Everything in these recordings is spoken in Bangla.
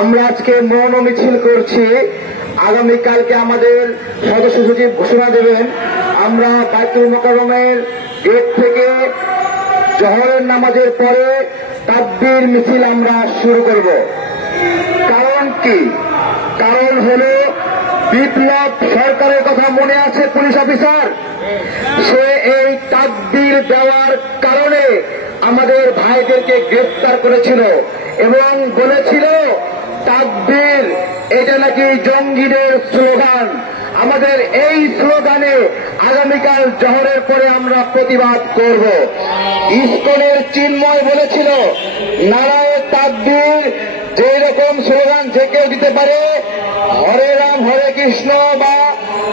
আমরা আজকে মৌন মিছিল করছি। আগামীকালকে আমাদের সদস্য সচিব ঘোষণা দেবেন। আমরা বাইতুল মোকারমের গেট থেকে জহরের নামাজের পরে তাকবীর মিছিল আমরা শুরু করব। কারণ কি? কারণ হলো বিপ্লব সরকারের কথা মনে আছে পুলিশ অফিসার? সে এই তাকবীর দেওয়ার কারণে আমাদের ভাইদেরকে গ্রেফতার করেছিল এবং বলেছিল, তাকবীর, এটা নাকি জঙ্গিদের স্লোগান। আমাদের এই স্লোগানে আগামীকাল জহরের পরে আমরা প্রতিবাদ করব। ইস্কনের চিন্ময় বলেছিল, নারায় তাকবীর, যে রকম স্লোগান যে কেউ দিতে পারে। হরে রাম, হরে কৃষ্ণ বা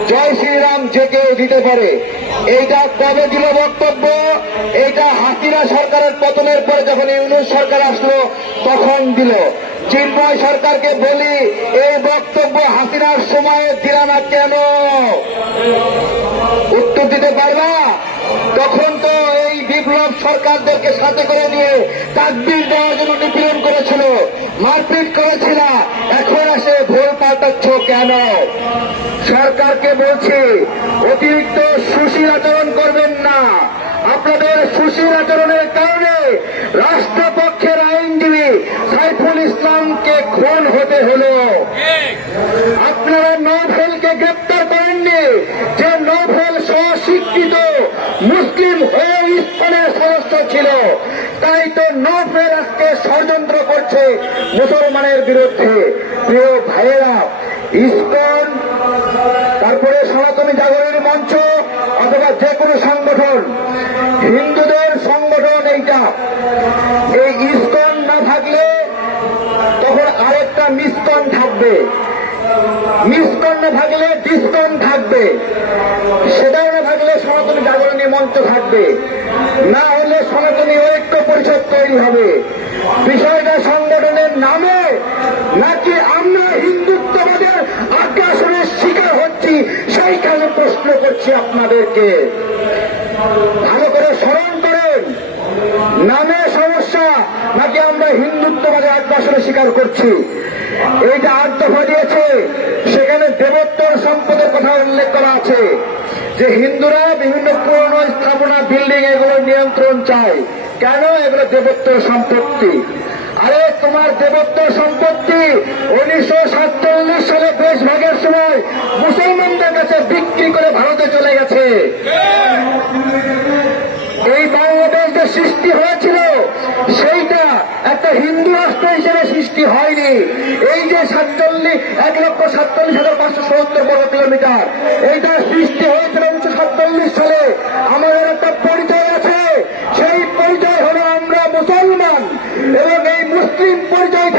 জয় শ্রীরাম যে কেউ দিতে পারে। এইটা কবে দিল বক্তব্য? এইটা হাসিনা সরকারের পতনের পরে যখন ইউনুস সরকার আসলো, তখন দিল। চিন্ময় সরকারকে বলি, এই বক্তব্য হাসিনার সময়ে দিল না কেন? উত্তর দিতে পারবা? তখন বিপ্লব সরকারদেরকে সাথে করে নিয়ে তাকবির দেওয়ার জন্য নিপীড়ন করেছিল, মারপিট করেছিল। এখন এসে ভুল পাল্টাচ্ছ কেন? সরকারকে বলছি, অতিরিক্ত সুশীল আচরণ করবেন না। আপনাদের সুশীল আচরণের কারণে রাষ্ট্রপক্ষের আইনজীবী সাইফুল ইসলামকে খুন হতে হলো। আপনারা নভেলকে গ্রেপ্তার ছিল তাই তো নভেল আজকে ষড়যন্ত্র করছে মুসলমানের বিরুদ্ধে। প্রিয় ভাইয়েরা, ইস্কন, তারপরে সনাতনী জাগরণের মঞ্চ অথবা যে কোনো সংগঠন, হিন্দুদের সংগঠন এইটা। এই ইস্কন না থাকলে তখন আরেকটা মিসকন থাকবে। মিসকন না থাকলে ডিসকন থাকবে। সেটাও না থাকলে সনাতনী জাগরণী মঞ্চ থাকবে। না হলে সনাতনী ঐক্য পরিষদ তৈরি হবে। বিষয়টা সংগঠনের নামে নাকি আমরা হিন্দুত্ববাদের আগ্রাসনের শিকার হচ্ছি, সেইখানে প্রশ্ন করছি আপনাদেরকে। ভালো করে স্মরণ করেন নামে সমস্যা নাকি আমরা হিন্দুত্ববাদে আগ্রাসনের স্বীকার করছি। এইটা আট দফা দিয়েছে সেখানে দেবোত্তর সম্পদের কথা উল্লেখ করা আছে যে হিন্দুরা বিভিন্ন পুরনো স্থাপনা, বিল্ডিং এগুলো নিয়ন্ত্রণ চায়। কেন এগুলো দেবোত্তর সম্পত্তি? আরে তোমার দেবোত্তর সম্পত্তি উনিশশো সাতচল্লিশ সালে দেশ ভাগের সময় মুসলমানদের কাছে বিক্রি করে ভারতে চলে গেছে। এই যে সাতচল্লিশ, এক লক্ষ সাতচল্লিশ হাজার পাঁচশো সত্তর বর্গ কিলোমিটার, এইটা সৃষ্টি হয়েছিল উনিশশো সাতচল্লিশ সালে। আমাদের একটা পরিচয় আছে, সেই পরিচয় হলো আমরা মুসলমান। এবং এই মুসলিম পরিচয়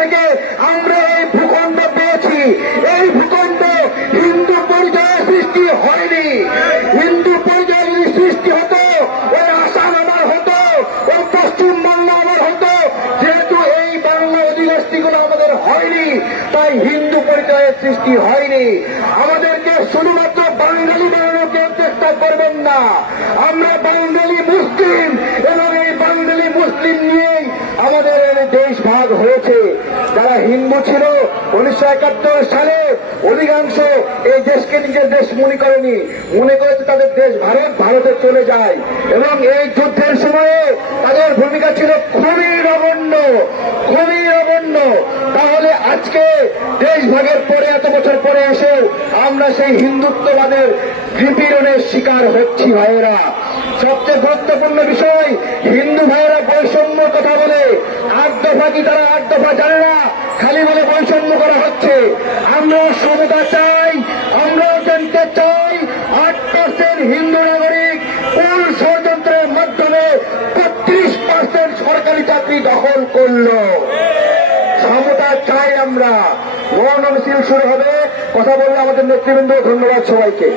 তাই হিন্দু পরিচয়ের সৃষ্টি হয়নি? আমাদেরকে শুধুমাত্র বাঙালি বানানোর কেউ চেষ্টা করবেন না। আমরা বাঙালি মুসলিম। এবং এই বাঙালি মুসলিম নিয়েই আমাদের দেশ ভাগ হয়েছে। যারা হিন্দু ছিল, উনিশশো একাত্তর সালে অধিকাংশ এই দেশকে নিজের দেশ মনে করেনি। মনে করেছে তাদের দেশ ভারত, ভারতে চলে যায়। এবং এই যুদ্ধের সময়ে তাদের ভূমিকা ছিল খুবই নগণ্য, খুবই তাহলে আজকে দেশ ভাগের পরে, এত বছর পরে এসেও আমরা সেই হিন্দুত্ববাদের নিপীড়নের শিকার হচ্ছি ভাইয়েরা। সবচেয়ে গুরুত্বপূর্ণ বিষয়, হিন্দু ভাইয়েরা বৈষম্য কথা বলে, আট দফা কি তারা আট দফা জানে না? খালি বলে বৈষম্য করা হচ্ছে। আমরা সমতা চাই আমরা জানতে চাই, আট পার্সেন্ট হিন্দু নাগরিক কোন ষড়যন্ত্রের মাধ্যমে বত্রিশ পার্সেন্ট সরকারি চাকরি দখল করল। চাই আমরা। মৌন মিছিল শুরু হবে। কথা বললে আমাদের নেতৃবৃন্দ ধন্যবাদ সবাইকে।